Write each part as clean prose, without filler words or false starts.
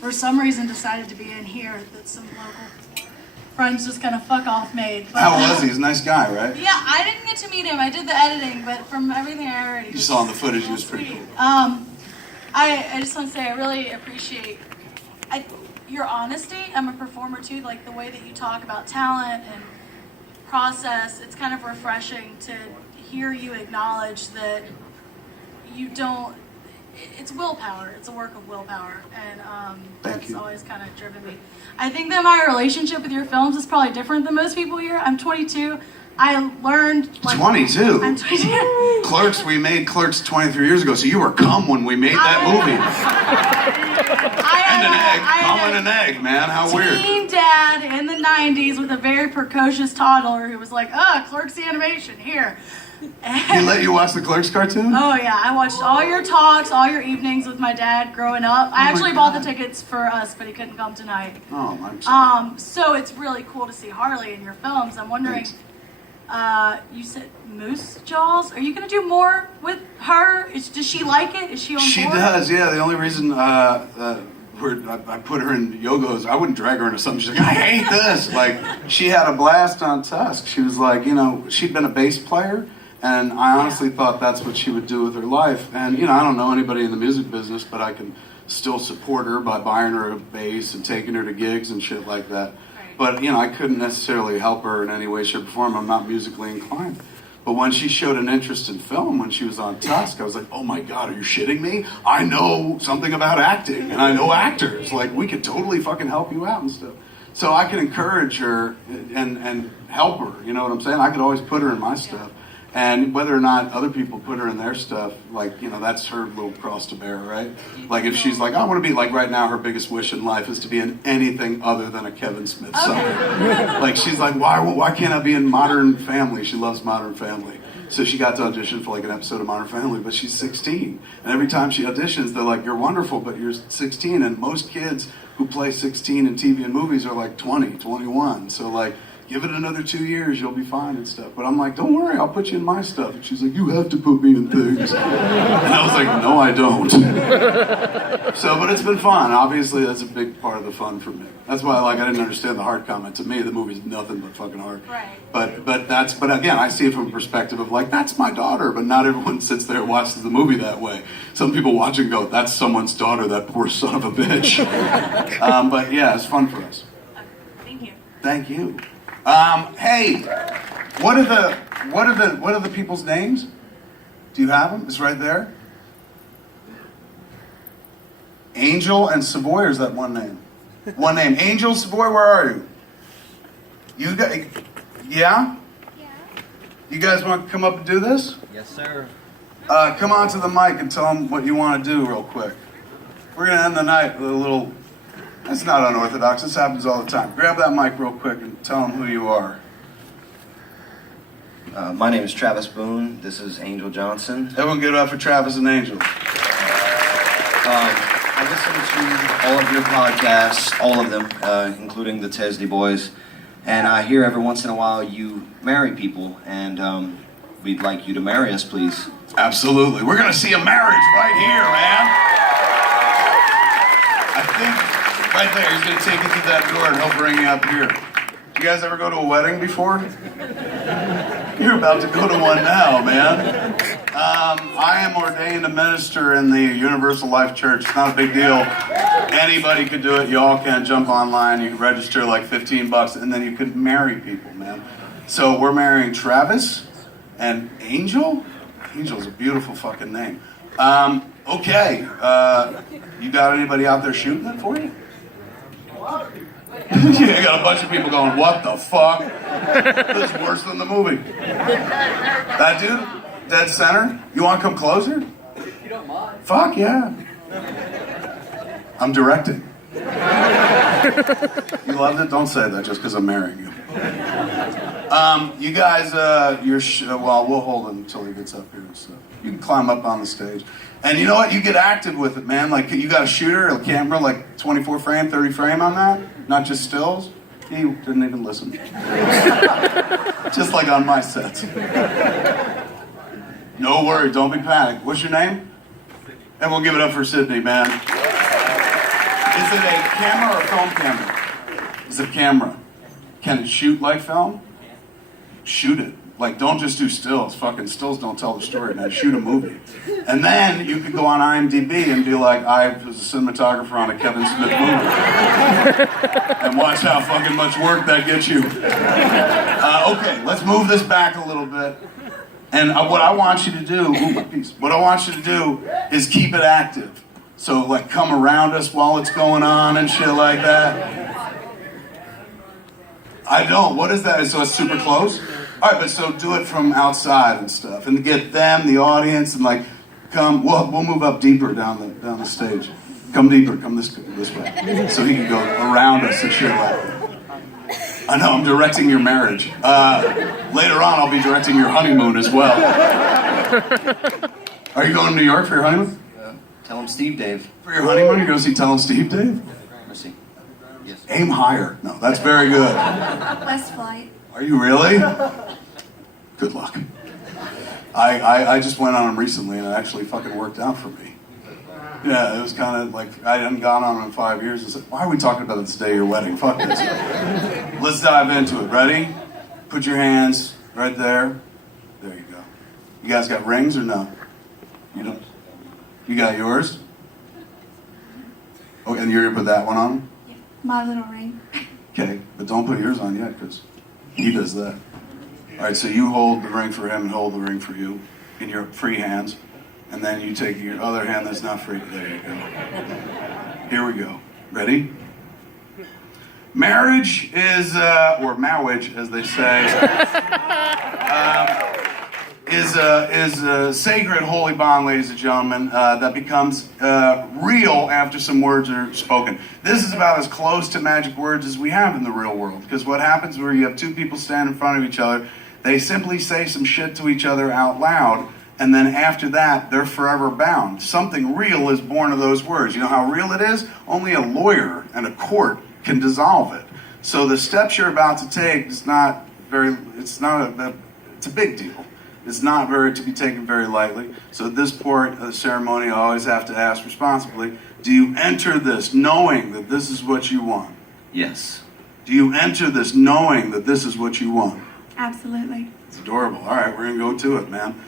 for some reason decided to be in here that some local friends just kind of fuck off made. But, how was he? He's a nice guy, right? Yeah, I didn't get to meet him. I did the editing, but from everything I heard, You saw in the footage, he was pretty cool. I just want to say I really appreciate your honesty. I'm a performer too, like the way that you talk about talent and process. It's kind of refreshing to hear you acknowledge that you don't. It's willpower. It's a work of willpower, and that's always kind of driven me. I think that my relationship with your films is probably different than most people here. I'm 22. I learned. 22? I'm 22. Clerks, we made Clerks 23 years ago, so you were cum when we made that movie. And an egg. Cum and an egg, man. How weird. Teen dad in the 90s with a very precocious toddler who was like, Clerks the animation, here. He let you watch the Clerks cartoon? Oh yeah, I watched all your talks, all your evenings with my dad growing up. I actually bought the tickets for us, but he couldn't come tonight. Oh, I'm sorry. So it's really cool to see Harley in your films. I'm wondering, you said Moose Jaws. Are you gonna do more with her? Does she like it? Is she on board? She does, yeah. The only reason I put her in Yogo's, I wouldn't drag her into something. She's like, I hate this. Like, she had a blast on Tusk. She was like, she'd been a bass player. And I honestly thought that's what she would do with her life. And, I don't know anybody in the music business, but I can still support her by buying her a bass and taking her to gigs and shit like that. But, I couldn't necessarily help her in any way, shape, or form. I'm not musically inclined. But when she showed an interest in film, when she was on Tusk, I was like, oh my God, are you shitting me? I know something about acting, and I know actors. Like, we could totally fucking help you out and stuff. So I can encourage her and help her, you know what I'm saying? I could always put her in my stuff. And whether or not other people put her in their stuff, like, that's her little cross to bear, right? Like, if she's like, I want to be, like, right now, her biggest wish in life is to be in anything other than a Kevin Smith song. Like, she's like, why can't I be in Modern Family? She loves Modern Family. So she got to audition for, like, an episode of Modern Family, but she's 16. And every time she auditions, they're like, you're wonderful, but you're 16. And most kids who play 16 in TV and movies are, like, 20, 21. So, like, give it another 2 years, you'll be fine and stuff. But I'm like, don't worry, I'll put you in my stuff. And she's like, you have to put me in things. And I was like, no, I don't. So, but it's been fun. Obviously, that's a big part of the fun for me. That's why, I didn't understand the heart comment. To me, the movie's nothing but fucking heart. Right. But again, I see it from a perspective of like, that's my daughter. But not everyone sits there and watches the movie that way. Some people watch and go, that's someone's daughter, that poor son of a bitch. But yeah, it's fun for us. Thank you. Thank you. Hey, what are the people's names? Do you have them? It's right there. Angel and Savoy, or is that one name? One name. Angel, Savoy, where are you? You guys, yeah? Yeah. You guys want to come up and do this? Yes, sir. Come on to the mic and tell them what you want to do real quick. We're going to end the night with a little... That's not unorthodox. This happens all the time. Grab that mic real quick and tell them who you are. My name is Travis Boone. This is Angel Johnson. Everyone give it up for Travis and Angel. I listen to all of your podcasts, all of them, including the Tesdy Boys. And I hear every once in a while you marry people, and we'd like you to marry us, please. Absolutely. We're going to see a marriage right here, man. I think... Right there, he's going to take you through that door and he'll bring you up here. You guys ever go to a wedding before? You're about to go to one now, man. I am ordained a minister in the Universal Life Church. It's not a big deal. Anybody could do it. You all can jump online. You can register like $15 and then you can marry people, man. So we're marrying Travis and Angel. Angel's a beautiful fucking name. Okay. You got anybody out there shooting it for you? Yeah, I got a bunch of people going, what the fuck? This is worse than the movie. That dude, dead center. You want to come closer? You don't mind. Fuck yeah. I'm directing. You loved it? Don't say that just because I'm marrying you. You guys, well, we'll hold him until he gets up here. So you can climb up on the stage. And you know what? You get active with it, man. Like, you got a shooter, a camera, like 24 frame, 30 frame on that? Not just stills? He didn't even listen. Just like on my sets. No worry, don't be panicked. What's your name? And we'll give it up for Sydney, man. Is Is it a camera or a film camera? Is it a camera? Can it shoot like film? Shoot it. Like, don't just do stills. Fucking stills don't tell the story, man. Shoot a movie. And then you could go on IMDb and be like, I was a cinematographer on a Kevin Smith movie. And watch how fucking much work that gets you. Okay, let's move this back a little bit. And what I want you to do, ooh, my piece. What I want you to do is keep it active. So, like, come around us while it's going on and shit like that. I don't. What is that? So it's super close? All right, but so do it from outside and stuff, and get them, the audience, and like, come. We'll move up deeper down the stage. Come deeper. Come this way, so he can go around us and shit like that. I know. I'm directing your marriage. Later on, I'll be directing your honeymoon as well. Are you going to New York for your honeymoon? Tell him Steve Dave. For your honeymoon, you're going to see Tell 'em Steve Dave? Mercy. Yes. Aim higher. No, that's very good. West Flight. Are you really? Good luck. I just went on them recently and it actually fucking worked out for me. Yeah, it was kind of like, I hadn't gone on them in 5 years. I said, why are we talking about this day of your wedding? Fuck this. Let's dive into it. Ready? Put your hands right there. There you go. You guys got rings or no? You don't? You got yours? Oh, and you're gonna put that one on? My little ring. Okay, but don't put yours on yet, because he does that. All right, so you hold the ring for him and hold the ring for you in your free hands. And then you take your other hand that's not free. There you go. Here we go. Ready? Marriage is, or marriage, as they say, is a sacred holy bond, ladies and gentlemen, that becomes real after some words are spoken. This is about as close to magic words as we have in the real world. Because what happens where you have two people stand in front of each other, they simply say some shit to each other out loud, and then after that, they're forever bound. Something real is born of those words. You know how real it is? Only a lawyer and a court can dissolve it. So the steps you're about to take is not very, it's a big deal. It's not to be taken very lightly. So at this point of the ceremony, I always have to ask responsibly, do you enter this knowing that this is what you want? Yes. Do you enter this knowing that this is what you want? Absolutely. It's adorable. All right, we're going to go to it, man.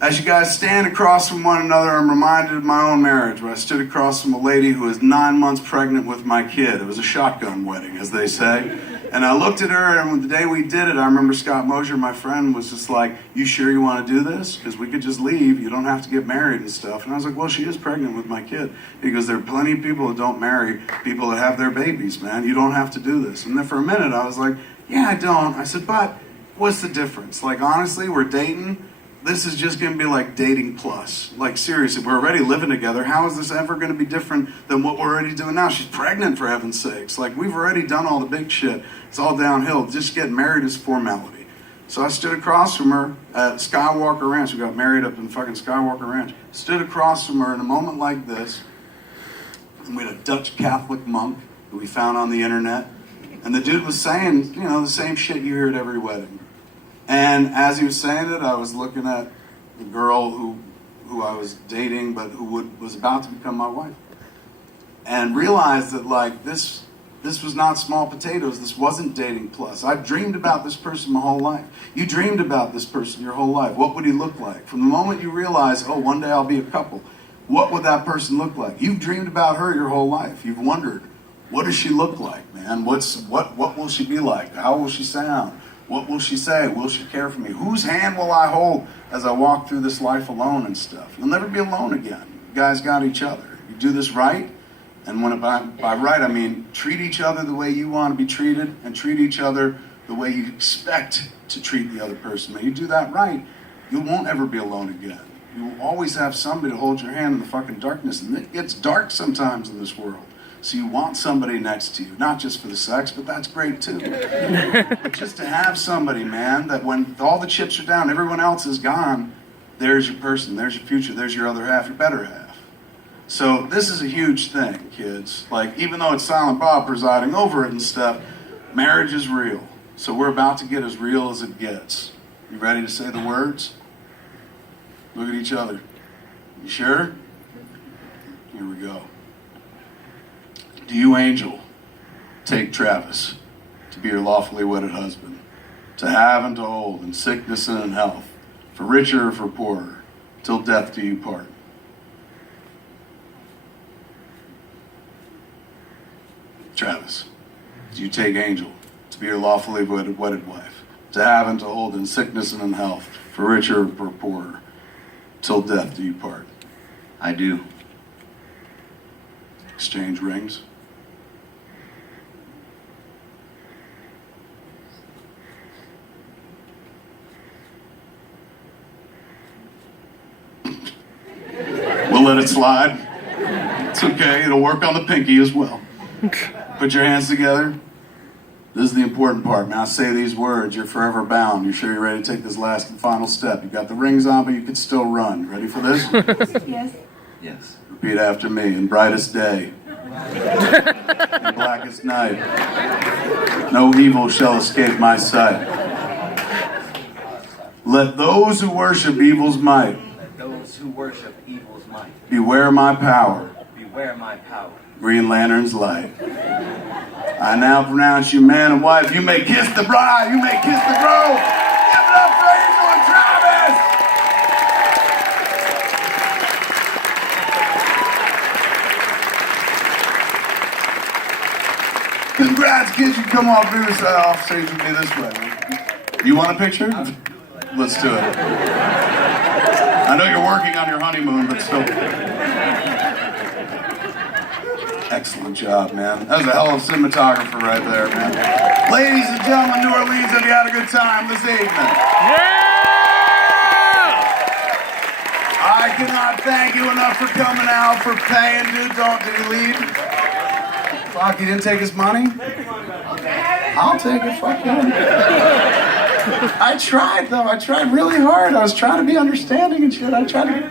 As you guys stand across from one another, I'm reminded of my own marriage, where I stood across from a lady who was 9 months pregnant with my kid. It was a shotgun wedding, as they say. And I looked at her, and the day we did it, I remember Scott Mosier, my friend, was just like, you sure you want to do this? Because we could just leave. You don't have to get married and stuff. And I was like, well, she is pregnant with my kid. He goes, there are plenty of people that don't marry people that have their babies, man. You don't have to do this. And then for a minute, I was like, yeah, I don't. I said, but what's the difference? Like, honestly, we're dating. This is just going to be like dating plus. Like, seriously, we're already living together. How is this ever going to be different than what we're already doing now? She's pregnant, for heaven's sakes. Like, we've already done all the big shit. It's all downhill. Just getting married is formality. So I stood across from her at Skywalker Ranch. We got married up in fucking Skywalker Ranch. Stood across from her in a moment like this. And we had a Dutch Catholic monk that we found on the internet. And the dude was saying, you know, the same shit you hear at every wedding. And as he was saying it, I was looking at the girl who I was dating, but who was about to become my wife, and realized that like this was not small potatoes. This wasn't dating plus. I've dreamed about this person my whole life. You dreamed about this person your whole life. What would he look like? From the moment you realize, oh, one day I'll be a couple, what would that person look like? You've dreamed about her your whole life. You've wondered, what does she look like, man? What will she be like? How will she sound? What will she say? Will she care for me? Whose hand will I hold as I walk through this life alone and stuff? You'll never be alone again. You guys got each other. You do this right, and by right I mean treat each other the way you want to be treated, and treat each other the way you expect to treat the other person. When you do that right, you won't ever be alone again. You will always have somebody to hold your hand in the fucking darkness, and it gets dark sometimes in this world. So you want somebody next to you, not just for the sex, but that's great too. But just to have somebody, man, that when all the chips are down, everyone else is gone, there's your person, there's your future, there's your other half, your better half. So this is a huge thing, kids. Like, even though it's Silent Bob presiding over it and stuff, marriage is real. So we're about to get as real as it gets. You ready to say the words? Look at each other. You sure? Here we go. Do you, Angel, take Travis to be your lawfully wedded husband, to have and to hold in sickness and in health, for richer or for poorer, till death do you part? Travis, do you take Angel to be your lawfully wedded wife, to have and to hold in sickness and in health, for richer or for poorer, till death do you part? I do. Exchange rings. We'll let it slide. It's okay, it'll work on the pinky as well. Put your hands together. This is the important part. Now say these words. You're forever bound. You're sure you're ready to take this last and final step. You've got the rings on, but you can still run. Ready for this? Yes. Yes. Repeat after me. In brightest day, in blackest night, no evil shall escape my sight. Let those who worship evil's might Let those who worship evil's might beware my power, beware my power. Green Lantern's light. I now pronounce you man and wife. You may kiss the bride. You may kiss the groom. Give it up for Angel and Travis. Congrats, kids. You come off this off stage with me this way. You want a picture? Let's do it. I know you're working on your honeymoon, but still. Excellent job, man. That was a hell of a cinematographer right there, man. Ladies and gentlemen, New Orleans, have you had a good time this evening? I cannot thank you enough for coming out, for paying, dude. Did he leave? Fuck, he didn't take his money? I'll take it, fuck him. I tried, though. I tried really hard. I was trying to be understanding and shit. I tried to...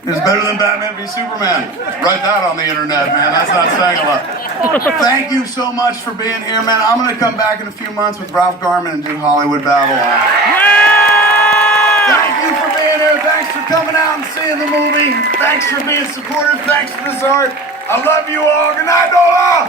It's better than Batman v Superman. Write that on the internet, man. That's not saying a lot. Thank you so much for being here, man. I'm going to come back in a few months with Ralph Garman and do Hollywood Babylon. Thank you for being here. Thanks for coming out and seeing the movie. Thanks for being supportive. Thanks for this art. I love you all. Good night, Nola.